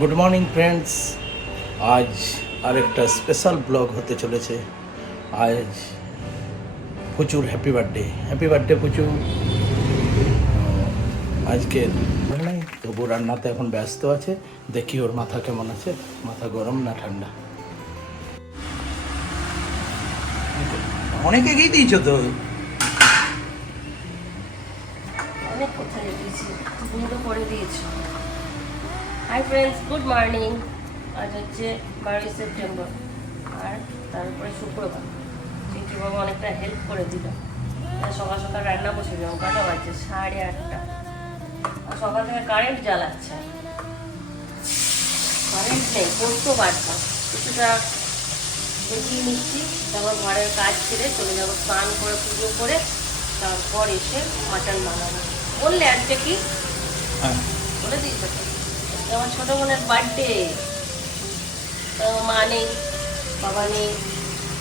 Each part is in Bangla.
গুড মর্নিং ফ্রেন্ডস আজ আরেকটা স্পেশাল ব্লগ হতে চলেছে। আজ প্রচুর হ্যাপি বার্থডে হ্যাপি বার্থডে প্রচুর। আজকে তবু রান্নাতে এখন ব্যস্ত আছে। দেখি ওর মাথা কেমন আছে। মাথা গরম না ঠান্ডা? অনেক এগিয়ে দিয়েছ তো? অনেক কোথায় দিয়েছি করে দিয়েছ। হাই ফ্রেন্ডস গুড মর্নিং আজ হচ্ছে বারোই সেপ্টেম্বর আর তারপরে শুক্রবার। চিঠি বাবা অনেকটা হেল্প করে দিল। সকাল সকাল রান্না বসে যাও কটা বাজছে সাড়ে আটটা। আর সকাল থেকে কারেন্ট জ্বালাচ্ছে। কারেন্ট নেই পোস্ত বাড়তাম কিছুটা এগিয়ে নিচ্ছি তারপর ঘরের কাজ ছেড়ে চলে যাব স্নান করে পুজো করে তারপর এসে মাটন বানাবো। বললে আজকে কি? হ্যাঁ। বলে দিয়েছ। আমার ছোটো বোনের বার্থডে মা নেই, বাবা নেই,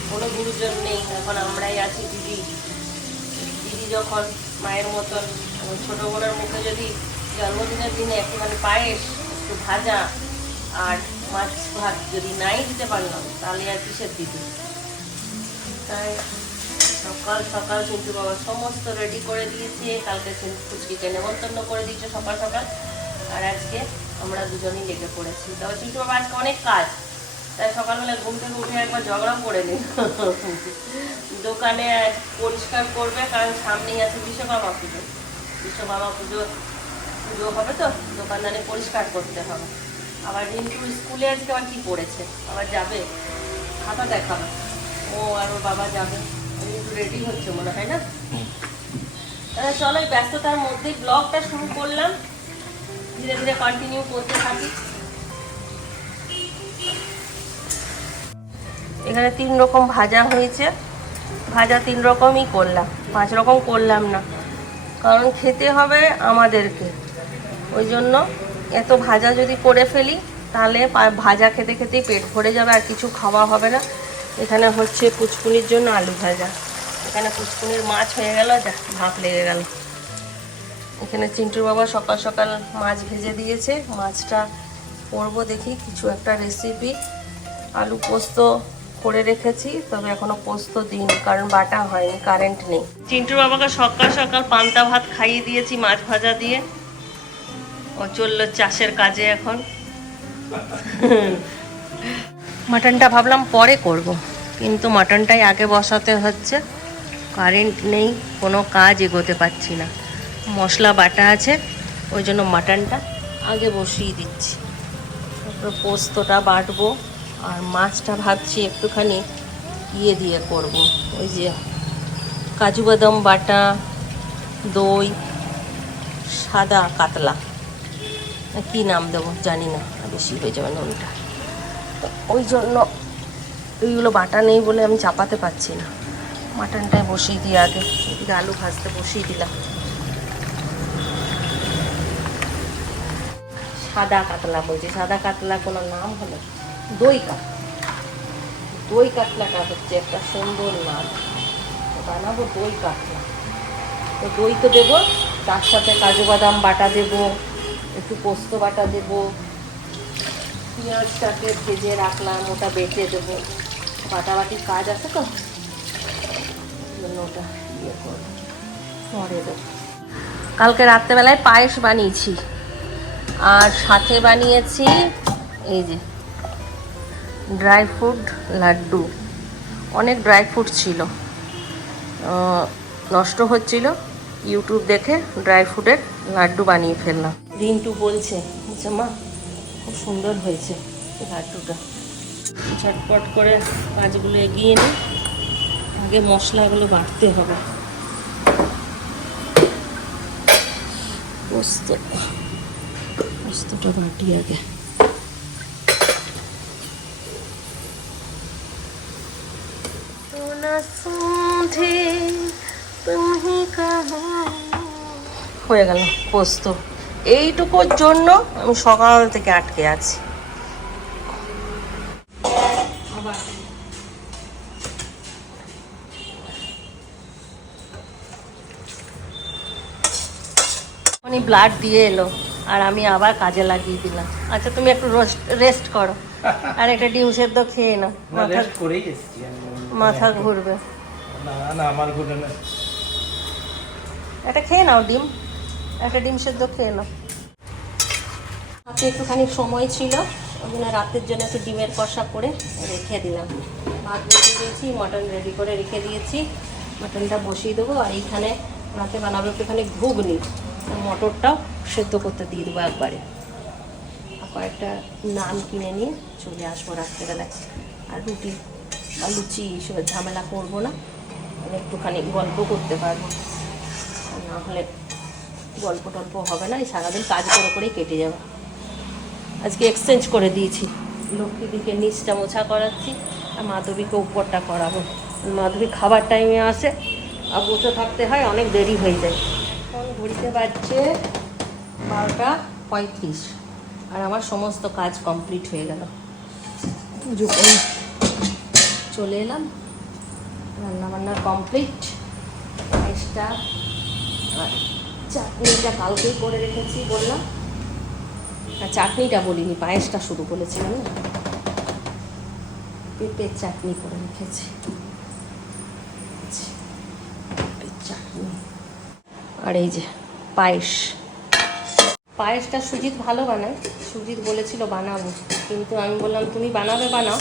কোনো গুরুজন নেই। এখন আমরাই আছি দিদি। দিদি যখন মায়ের মতন ছোটো বোনের মুখে যদি জন্মদিনের দিনে একটুখানি পায়েস, একটু ভাজা, আর মাছ ভাত যদি নাই দিতে পারলাম, তাহলে আর কিসের দিদি? তাই সকাল সকাল কিন্তু বাবা সমস্ত রেডি করে দিয়েছে। কালকে ফুচকিকে নেমন্তন্ন করে দিয়েছে সকাল সকাল। আর আজকে আমরা দুজনেই লেগে পড়েছি। তবে চিন্টু বাবা আজকে অনেক কাজ, তাই সকালবেলা ঘুম থেকে উঠে একবার ঝগড়া করে নিল দোকানে পরিষ্কার করবে, কারণ সামনেই আছে বিশ্বকর্মা পুজো। বিশ্বকর্মা পুজো পুজো হবে তো দোকানদারে পরিষ্কার করতে হবে। আবার রিন্টু স্কুলে আজকে আবার কি পড়েছে? আবার যাবে? খাতা দেখাবে। ও আর ওর বাবা যাবে। রিন্টু রেডি হচ্ছে মনে হয় না? চলো ব্যস্ততার মধ্যেই ব্লগটা শুরু করলাম। ধীরে ধীরে কন্টিনিউ করতে থাকি। এখানে তিন রকম ভাজা হয়েছে। ভাজা তিন রকমই করলাম, পাঁচ রকম করলাম না। কারণ খেতে হবে আমাদেরকে। ওই জন্য এত ভাজা যদি করে ফেলি, তাহলে ভাজা খেতে খেতেই পেট ভরে যাবে আর কিছু খাওয়া হবে না। এখানে হচ্ছে পুচকুনির জন্য আলু ভাজা। এখানে পুচকুনির মাছ হয়ে গেল ভাপ লেগে গেল। এখানে চিন্টুর বাবা সকাল সকাল মাছ ভেজে দিয়েছে। মাছটা করব দেখি কিছু একটা রেসিপি আলু পোস্ত করে রেখেছি তবে এখনও পোস্ত দিইনি কারণ বাটা হয়নি কারেন্ট নেই। চিন্টুর বাবাকে সকাল সকাল পান্তা ভাত খাইয়ে দিয়েছি মাছ ভাজা দিয়ে। ও চলল চাষের কাজে এখন। মাটনটা ভাবলাম পরে করব কিন্তু মাটনটাই আগে বসাতে হচ্ছে। কারেন্ট নেই কোনো কাজ এগোতে পারছি না। মশলা, বাটা আছে, ওই জন্য মাটনটা আগে বসিয়ে দিচ্ছি। তারপরে পোস্তটা বাটবো, আর মাছটা ভাবছি একটুখানি ইয়ে দিয়ে করব। ওই যে কাজু বাদাম বাটা, দই, সাদা কাতলা। কী নাম দেবো জানি না বেশি হয়ে যাবে নুনটা। ওই জন্য ওইগুলো বাটা নেই বলে আমি চাপাতে পারছি না। মাটনটায় বসিয়ে দিয়ে আগে, এদিকে আলু ভাজতে বসিয়ে দিলাম। সাদা কাতলা বলছি। সাদা কাতলা কোনো নাম হলো দই কাতলা। দই কাতলাটা হচ্ছে একটা সুন্দর নাম। বানাবো দই কাতলা। তো দই তো দেবো, তার সাথে কাজু বাদাম বাটা দেবো, একটু পোস্ত বাটা দেবো, পেঁয়াজটাকে ভেজে রাখলাম, ওটা বেটে দেবো। বাটাবাটির কাজ আছে তো? ওটা ইয়ে করব। পরে দেবো। কালকে রাত্রেবেলায় পায়েস বানিয়েছি। আর সাথে বানিয়েছি এই যে ড্রাই ফ্রুট লাড্ডু। অনেক ড্রাই ফ্রুট ছিল। নষ্ট হচ্ছিল। ইউটিউব দেখে ড্রাই ফ্রুটের লাড্ডু বানিয়ে ফেললাম। রিন্টু বলছে বলছে, মা, খুব সুন্দর হয়েছে লাড্ডুটা। ঝটপট করে কাজগুলো এগিয়ে নিই আগে মশলাগুলো বাটতে হবে। পোস্ত পোস্তটা বাটি আগে। হয়ে গেল পোস্ত। এইটুকুর জন্য আমি সকাল থেকে আটকে আছি। ব্লাড দিয়ে এলো। আর আমি আবার কাজে লাগিয়ে দিলাম। আচ্ছা তুমি একটু রেস্ট করো। আর একটা ডিম সেদ্ধ খেয়ে নাও। না মাথা করেই এসেছি মাথা ঘুরবে। না না আমার ঘুরে না। একটা খেয়ে নাও ডিম। একটা ডিম সেদ্ধ খেয়ে নাও। হাতে একটুখানি সময় ছিল ওই জন্য রাতের জন্য একটু ডিমের কষা করে রেখে দিলাম। ভাত রেখে দিয়েছি মটন রেডি করে রেখে দিয়েছি। মটনটা বসিয়ে দেবো আর এইখানে রাতে বানাবো একটুখানি ঘুগনি। মটরটাও সেদ্ধ করতে দিয়ে দেবো একবারে। কয়েকটা নান কিনে নিয়ে চলে আসব রাত্রেবেলায়। আর রুটি বা লুচি এইসবের ঝামেলা করব না। একটুখানি গল্প করতে পারব। না হলে গল্প টল্প হবে না, এই সারাদিন কাজ করে করেই কেটে যাবে। আজকে এক্সচেঞ্জ করে দিয়েছি। লক্ষ্মীদিকে নিচটা মোছা করাচ্ছি, আর মাধবীকে উপরটা করাবো। মাধবী খাবার টাইমে আসে, আর বসে থাকতে হয়, অনেক দেরি হয়ে যায়। ঘড়িতে বাজছে বারোটা পঁয়ত্রিশ। আর আমার সমস্ত কাজ কমপ্লিট হয়ে গেল। চলে এলাম। রান্নাবান্না কমপ্লিট। পায়েসটা আর চাটনিটা কালকেই করে রেখেছি বললাম। আর চাটনিটা বলিনি, পায়েসটা শুধু বলেছিলাম না পেঁপের চাটনি করে রেখেছি পেঁপের চাটনি আর এই যে পায়েস। পায়েসটা সুজিত ভালো বানায়। সুজিত বলেছিল বানাবো। কিন্তু আমি বললাম, তুমি বানাবে, বানাও।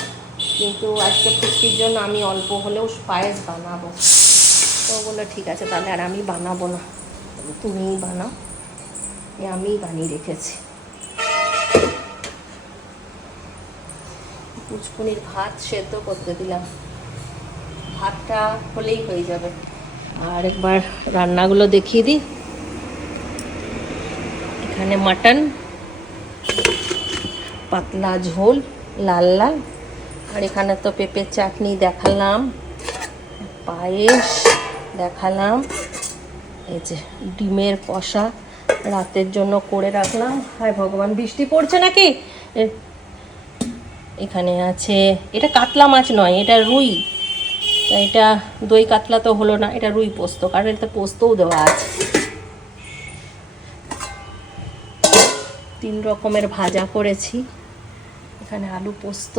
কিন্তু আজকে ফুচকির জন্য আমি অল্প হলেও পায়েস বানাবো। তো বলল, ঠিক আছে, তাহলে আর আমি বানাবো না। তুমিই বানাও। এ আমিই বানিয়ে রেখেছি। পুচকুনির ভাত সেদ্ধ করতে দিলাম। ভাতটা হলেই হয়ে যাবে। আর একবার রান্নাগুলো দেখিয়ে দিই। এখানে মাটন, পাতলা ঝোল, লাল লাল। আর এখানে তো পেঁপের চাটনি দেখালাম, পায়েস দেখালাম, এই যে ডিমের কষা রাতের জন্য করে রাখলাম। হায় ভগবান, বৃষ্টি পড়ছে নাকি? এখানে আছে, এটা কাতলা মাছ নয়, এটা রুই। তা এটা দই কাতলা তো হলো না, এটা রুই পোস্ত, কারণ এটা পোস্তও দেওয়া আছে। তিন রকমের ভাজা করেছি, এখানে আলু পোস্ত।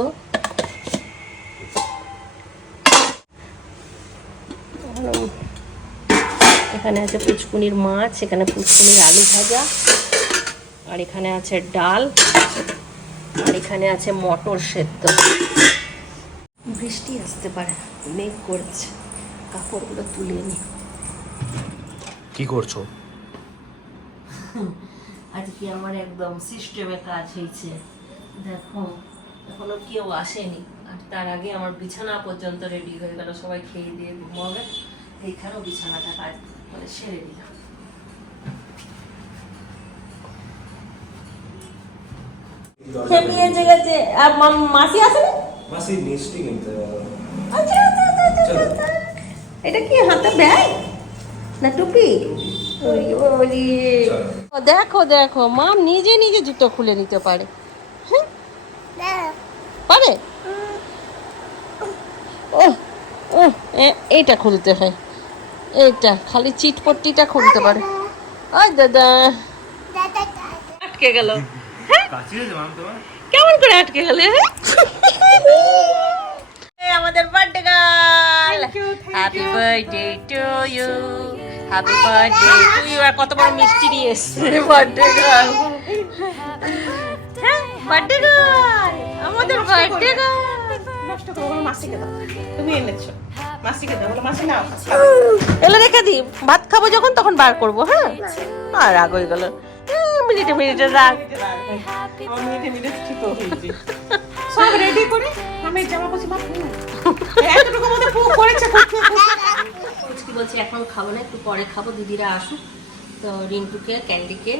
এখানে আছে পুচকুনির মাছ, এখানে পুচকুনির আলু ভাজা, আর এখানে আছে ডাল, আর এখানে আছে মটর সেদ্ধ। বৃষ্টি আসতে পারে মেঘ করেছে। কাপড়গুলো তুলে নি। কি করছ? আজকে আমার একদম সিস্টেমে কাজ হয়েছে। দেখো এখনও কেউ আসেনি। আর তার আগে আমার বিছানা পর্যন্ত রেডি হয়ে গেল সবাই খেয়ে দিয়ে ঘুমাবে। এইখানেও বিছানাটা কাজ মানে সেরে দিলাম মাসি আসেনি? মাসি মিষ্টি কিনতে। এটা কি হাতে ব্যাগ? না টুপি? দেখো দেখো মা নিজে নিজে জুতো খুলে নিতে পারে। হ্যাঁ? পারে? ও ও এ- এইটা খুলতে হয়। এইটা খালি চিটপট্টিটা খুলতে পারে। ওই দাদা। আটকে গেল। কেমন করে আটকে গেলে? আমাদের birthday girl happy birthday to you happy birthday to you আর কত বড় মিষ্টি নিয়ে এসছে বার্থডে গার্ল হ্যাঁ বার্থডে গার্ল আমাদের বার্থডে গার্ল নষ্ট করব মাসিকে দাও। তুমি এনেছো মাসিকে দাও বলো মাসি নাও। এলে রেখে দি ভাত খাব যখন তখন বার করব হ্যাঁ? আর রাগ হয়ে গেল। মিনিটে মিনিটে রাগ আমার মিনিটে মিনিটে ঠিক হয়েছে সব রেডি করে আমি জামা কাপড় মা এতটুকু মধ্যে পু করেছে কি বলছি এখন খাব না একটু পরে খাব দিদিরা আসুক। তো রিন্টুকে ক্যান্ডিকে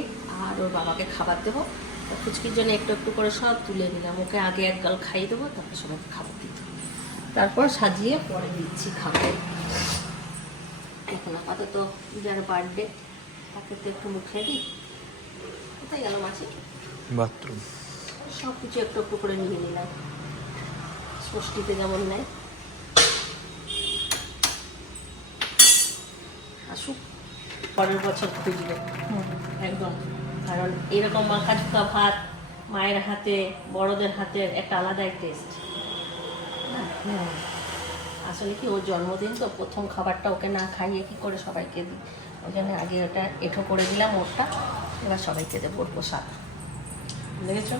আর ওর বাবাকে খাবার দেবো। তো ফুচকির জন্য একটু একটু করে সব তুলে নিলাম। ওকে আগে এক গাল খাইয়ে দেবো তারপর সবাইকে খাবার দিতে তারপর সাজিয়ে পরে দিচ্ছি খাবার। এখন আপাতত যার বার্থডে তাকে তো একটু মুখে দিই। কোথায় গেল মাছি? বাথরুম। সব কিছু একটু একটু করে নিয়ে নিলাম। ষষ্ঠীতে যেমন নেয়। আসুক পরের বছর খুঁজবে একদম। কারণ এরকম মাখা ঝুঁকা ভাত মায়ের হাতে বড়দের হাতের একটা আলাদাই টেস্ট আসলে কি ওর জন্মদিন তো প্রথম খাবারটা ওকে না খাইয়ে কি করে সবাইকে দিই? ওই জন্য আগে ওটা এঠো করে দিলাম ওরটা। এবার সবাইকে দেবো ওর প্রসাদ দেখেছ?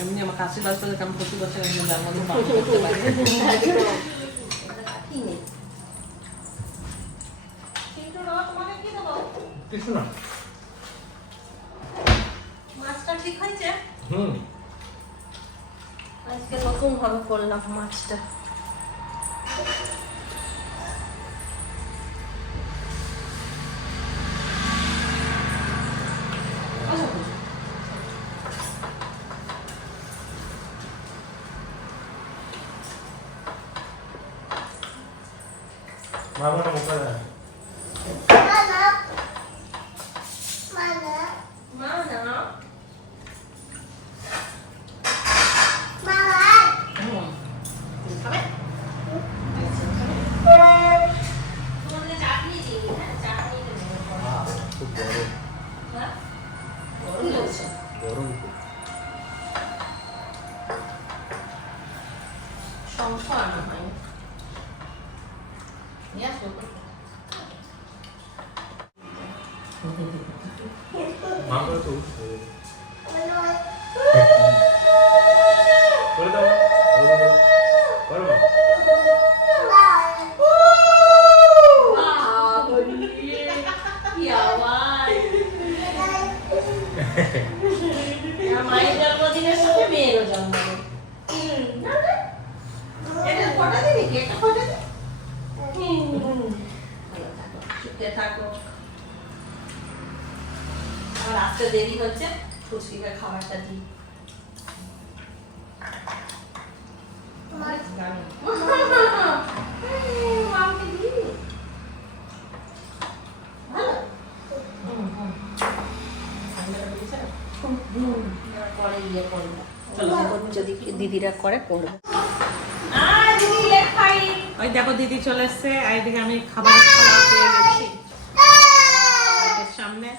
এমনি আমার কাশি বাস করে আমি প্রতি বছর করতে পারি। কিছু না মাছটা ঠিক হয়েছে? হুম। আজকে নতুন ভাবে করলাম মাছটা। বাবা মুখে মা না তোমাদের চাটনি দিই হ্যাঁ চাটনি দেবো খুব গরম হ্যাঁ গরম লাগছে গরম খুব। শঙ্খ আনা হয় নিয়ে আসব মাংস তো উঠছে। করে দাও করে দাও করো না। কি আওয়াজ আমার মায়ের জন্মদিনের সাথে মেয়েরও জন্মদিন এটা ফটো দিবি কি একটা ফটো দি ভালো থাকো সুখে থাকো আমার আসতে দেরি হচ্ছে ফুচকিকে খাবারটা দিই। ইয়ে দিদিরা করে করব। ওই দেখো দিদি চলে এসছে আর এদিকে আমি খাবার পেয়ে গেছি। সামনে।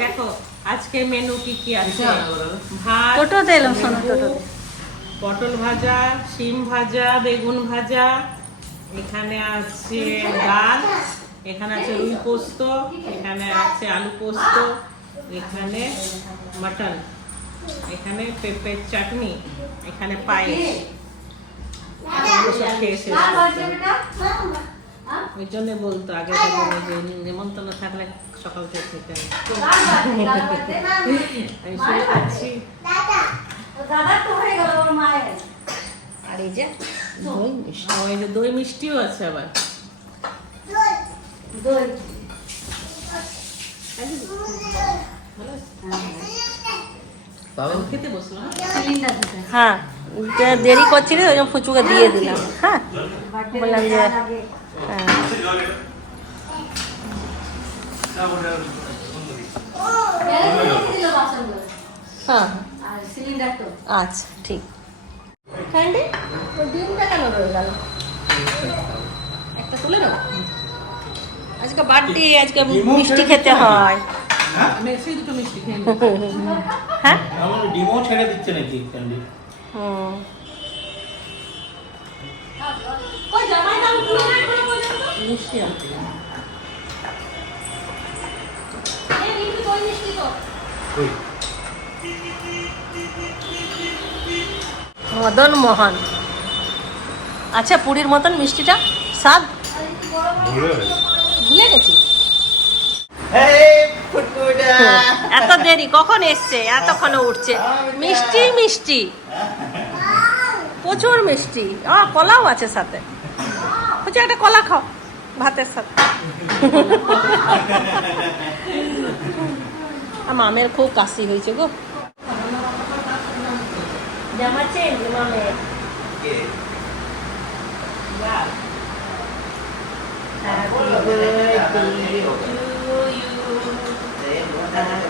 দেখো আজকে মেনু কি কি আছে? ভাত টোটোতে এলাম শোনো টোটোতে পটল ভাজা শিম ভাজা বেগুন ভাজা। এখানে আছে ডাল এখানে আছে রুই পোস্ত এখানে আছে আলু পোস্ত এখানে মাটন এখানে পেঁপের চাটনি এখানে পায়েস। সব খেয়ে শেষ। ওই জন্য বলতো আগে নেমন্তন্ন থাকলে সকাল থেকে খেতে। আমি শুরু করছি আর এই যে দই মিষ্টি। ওই যে দই মিষ্টিও আছে আবার। দই। হ্যাঁ দেরি করছিলি ওই জন্য ফুচুকে দিয়ে দিলাম। হ্যাঁ বললাম যে হ্যাঁ। হ্যাঁ। আচ্ছা ঠিক। ক্যান্ডি ডিমটা কেন রয়ে গেল? একটা তুলে দাও আজকে বার্থডে আজকে মিষ্টি খেতে হয়। মিষ্টি হ্যাঁ? ডিমও ছেড়ে দিচ্ছে নাকি ক্যান্ডি হুম। মিষ্টি ওই মদন মোহন। আচ্ছা পুরীর মতন মিষ্টিটা? স্বাদ? ভুলে গেছি। এত দেরি কখন এসছে? এতক্ষণ উঠছে। মিষ্টি মিষ্টি। প্রচুর মিষ্টি। আ কলাও আছে সাথে। হচ্ছে একটা কলা খাও। ভাতের সাথে মামের খুব কাশি হয়েছে গো Happy birthday to you. Happy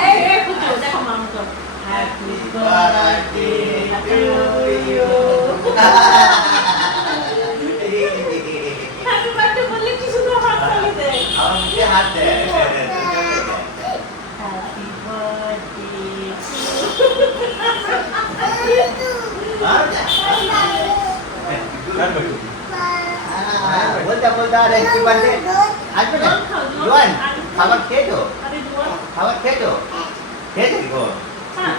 এই এই পুজো দেখো মাম তো হ্যাপি বার্থডে টু ইউ হাত দে বলতা বলতা আরে বার্থডে আসবে না জোয়ান খাবার খেয়েছো আরে খাবার খেয়েছো খেয়েছো গো হ্যাঁ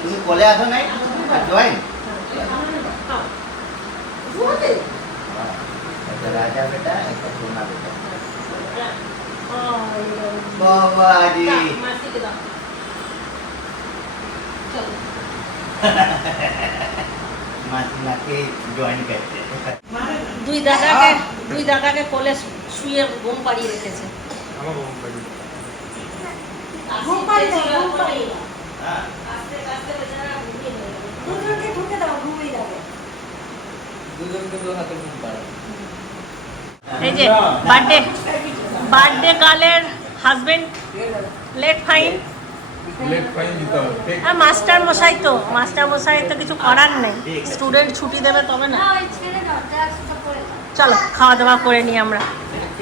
তুমি কোলে আসো নাই আর একটা রাজা বেটা একটা সোনা বেটা বাবাজি মাসিকে দাও চলো মাসি মাকে জয়েন করতে দুই দাদাকে দুই দাদাকে কোলে শুয়ে ঘুম পাড়িয়ে রেখেছে। ঘুম পাড়িয়ে ঘুম পাড়িয়ে হ্যাঁ। আস্তে আস্তে বেচারা ঘুমিয়ে নেবে। দুজনকে ঢুকে দাও ঘুমিয়ে যাবে এই যে বার্থডে বার্থডে গার্লের হাজবেন্ড লেট ফাইন আর মাস্টার মশাই তো মাস্টার মশাই তো কিছু করার নেই। স্টুডেন্ট ছুটি দেবে তবে না। চলো খাওয়া দাওয়া করে নিই আমরা।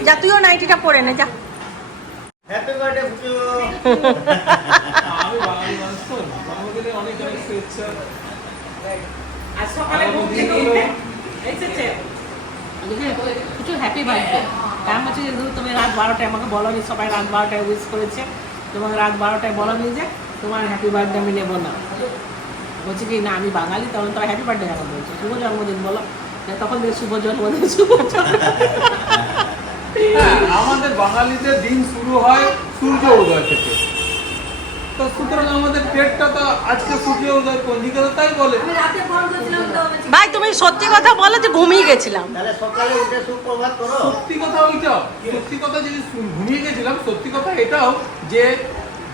যা তুইও নাইটিটা পরে নে যা। হ্যাপি বার্থডে ফুটু আমি বাঙালি মানুষ তো বাঙালিদের অনেক অনেক শুভেচ্ছা। আর সকালে ঘুম থেকে কিছু হ্যাপি বার্থডে কারণ হচ্ছে যে ধরো তুমি রাত বারোটায় আমাকে বলনি, সবাই রাত বারোটায় উইশ করেছে। তোমাকে রাত বারোটায় বলনি যে তোমার হ্যাপি বার্থডে আমি নেব না। বলছে কি, না, আমি বাঙালি তখন তো হ্যাপি বার্থডে কেন বলছো? শুভ জন্মদিন, বলো। তখন শুভ জন্মদিন শুভ জন্মদিন। হ্যাঁ আমাদের বাঙালিদের দিন শুরু হয় সূর্য উদয় থেকে। তো সুতরাং আমাদের ডেটটা তো আজকে সূর্য উদয় পঞ্জিকা তাই বলে। ভাই তুমি সত্যি কথা বলো যে ঘুমিয়ে গেছিলাম। তাহলে সকালে উঠে সুপ্রভাত করো। সত্যি কথা ওইটাও সত্যি কথা যদি ঘুমিয়ে গেছিলাম সত্যি কথা এটাও যে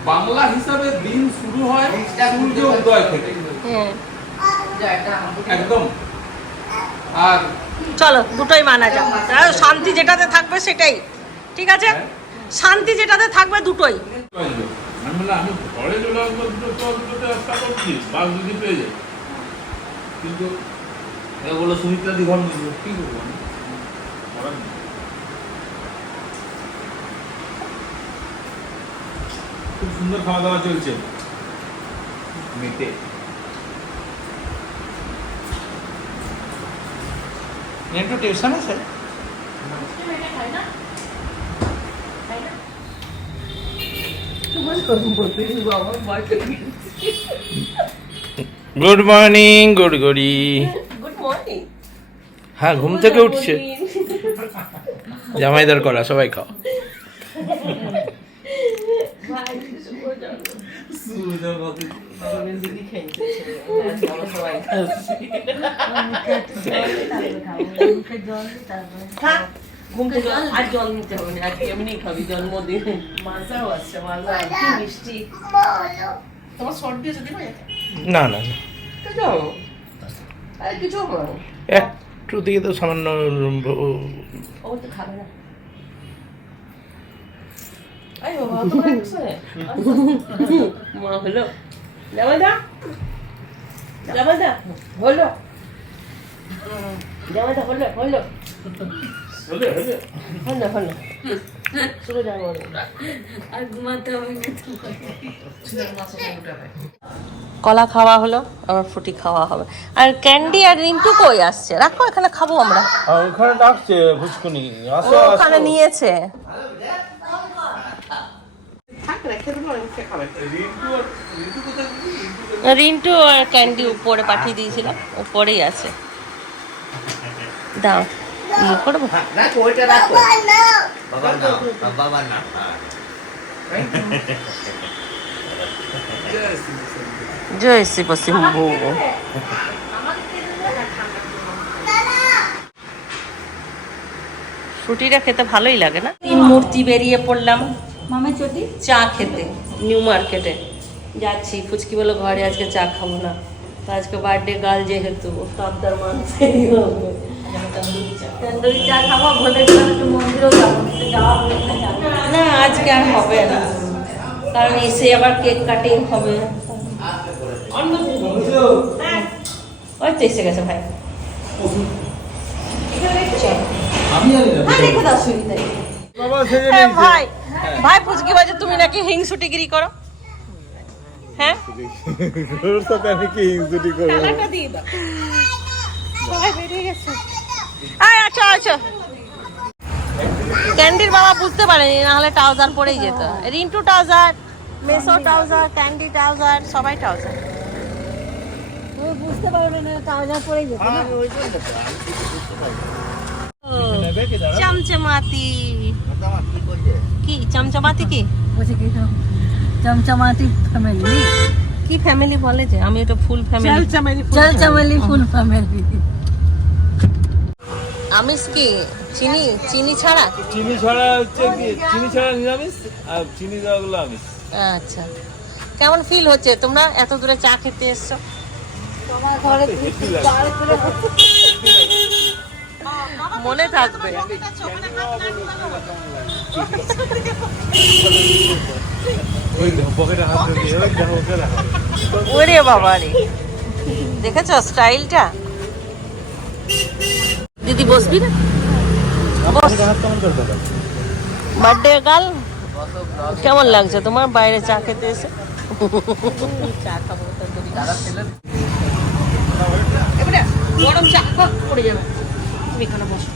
বাংলা হিসাবে দিন শুরু হয় সূর্য উদয় থেকে। হ্যাঁ। একদম। আর চলো দুটোই মানা যাক। শান্তি যেটাতে থাকবে সেটাই। ঠিক আছে? শান্তি যেটাতে থাকবে দুটোই। আমি বললাম আমি ঘরে দুটো পর দুটোতে করছি বাস যদি পেয়ে যাই কিন্তু এ বলল সুমিত্রা দি ঘর নিয়ে কি করব আমি? করার নেই। খুব সুন্দর খাওয়া দাওয়া চলছে। মেটে। একটু টিউশন আছে? Good morning good goodie good morning হ্যাঁ ঘুম থেকে উঠছে জামাইদার করা সবাই খাও সবাই ঘুম থেকে আর জল নিতে হবে না আজকে এমনি খাবি জন্মদিন। মাজাও আছে মাজা কি মিষ্টি। তোমার সর্দি আছে দিবে না না না। কিছু আরে কিছু হবে একটু দিয়ে তো সামান্য ও তো খাবে না। আই বাবা তো একসে মা হলো। যাবে দা যাবে দা হলো যাবে দা হলো। হলো হলে। কলা খাওয়া হলো আবার ফুটি খাওয়া হবে। আর ক্যান্ডি আর রিন্টু কই আসছে? রাখো এখানে খাব আমরা। ওখানে ডাকছে ওখানে নিয়েছে? রিন্টু আর ক্যান্ডি উপরে পাঠিয়ে দিয়েছিলাম উপরেই আছে। দাও। ইয়ে করব। রাখো ওইটা রাখো। জয় শ্রী। জয় শিব খেতে ভালোই লাগে না? তিন মূর্তি বেরিয়ে পড়লাম। মামা চটি? চা খেতে নিউ মার্কেটে। যাচ্ছি ফুচকি বলে ঘরে আজকে চা খাব না। তো আজকে বার্থডে গার্ল যেহেতু হবে। তন্দুরি চা খাব ভোলে একটু মন্দিরেও যাব যাওয়া না আজকে আর হবে না। কারণ এসে আবার কেক কাটিং হবে। ওই তো এসে গেছে ভাই। আমি জানি না। হ্যাঁ হ্যাঁ, ভাই বাজে তুমি নাকি হিংসুটিগিরি করো? হ্যাঁ? আমি কি হিংসুটি করব? খেলাটা দিয়ে দাও। সবাই বেরিয়ে গেছে। ক্যান্ডির বাবা বুঝতে পারেনি না হলে ট্রাউজার পরেই যেত। রিন্টু ট্রাউজার মেসো ট্রাউজার ক্যান্ডি ট্রাউজার সবাই ট্রাউজার। চমচমাতি। কি চমচমাতি ফ্যামিলি কি ফ্যামিলি বলে যে? আমি এটা ফুল ফ্যামিলি ফুল ফ্যামিলি আমিষ কি? চিনি? চিনি ছাড়া? চিনি ছাড়া হচ্ছে কি? চিনি ছাড়া নিরামিষ আর চিনি দেওয়াগুলো আমিষ। আচ্ছা। কেমন ফিল হচ্ছে? তোমরা এত দূরে চা খেতে এসছো? মনে থাকবে। ওরে বাবা রে দেখেছ স্টাইলটা দিদি বসবি না? বার্থডে কাল? কেমন লাগছে তোমার? বাইরে চা খেতে এসে? চা খাব গরম চা পড়ে যাবে। তুমি এখানে বসো।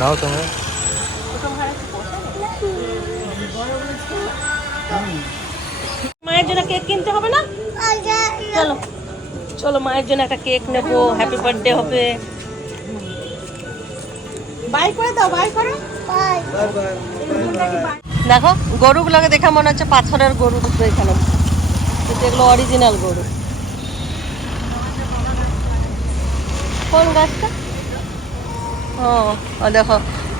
নাও তুমি। মায়ের জন্য কেক কিনতে হবে না? চলো। চলো, মায়ের জন্য একটা কেক নেব। হ্যাপি বার্থডে হবে। বাই করে দাও, বাই করো। দেখো, গরুগুলোকে দেখে মনে হচ্ছে পাথরের গরু দুটো এখানে। এগুলো অরিজিনাল গরু। কোন গাছটা? ও দেখো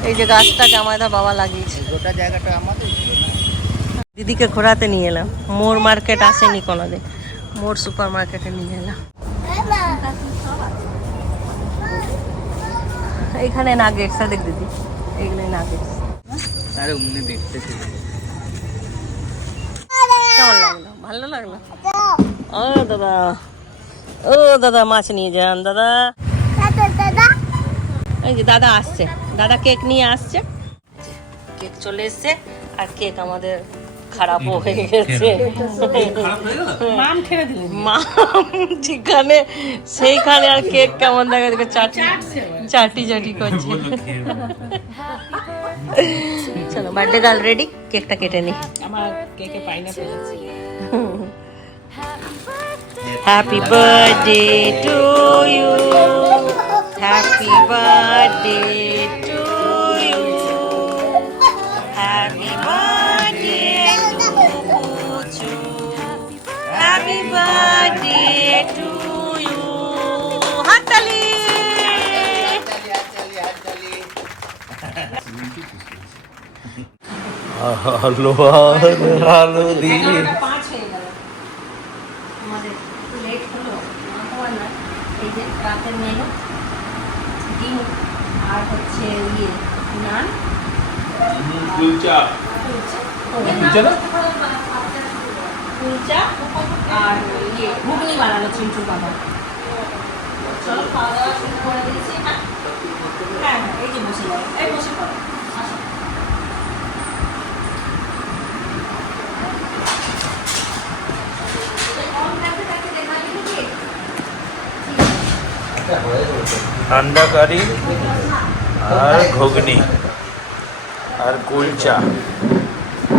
এই যে গাছটা জামাইদা বাবা লাগিয়েছে। গোটা জায়গাটা আমাদের দিদিকে ঘোরাতে নিয়ে এলাম। মোর মার্কেট আসেনি কোনোদিন। মোর সুপার মার্কেটে নিয়ে এলাম। এইখানে নাগেটস দেখ দিদি। এইখানে নাগেটস আরে দেখতেছি কেমন লাগল? ভালো লাগল? ও দাদা। ও দাদা মাছ নিয়ে যান দাদা। এই যে দাদা আসছে। দাদা কেক নিয়ে আসছে। কেক চলে এসছে আর কেক আমাদের খারাপও হয়ে গেছে। মাম যেখানে সেইখানে আর কেক কেমন দেখা যাবে? চাটি চাটি চাটি করছে। চলো বার্থডে গার্ল রেডি কেকটা কেটে নি। আমার কেকে পাইনাপেল আছে। Happy birthday to you happy birthday to you happy birthday to Puchu happy birthday to you হাততালি আলো আলো দিয়ে পাঁচ হয়ে গেল আমাদের একটু লেট হলো আমার না। এই যে রাতের মেনু। ডিম আর হচ্ছে ইয়ে নান। কুলচা। কুলচা? কুলচা আর ইয়ে ঘুগনি বানানো চিন্টুর বাবা চলো খাওয়া দাওয়া শুরু করে দিয়েছি হ্যাঁ হ্যাঁ হ্যাঁ, এই যে বসে যাবে এই বসে পড়ো আসো ঠান্ডা কারি আর ঘুগনি আর কুলচা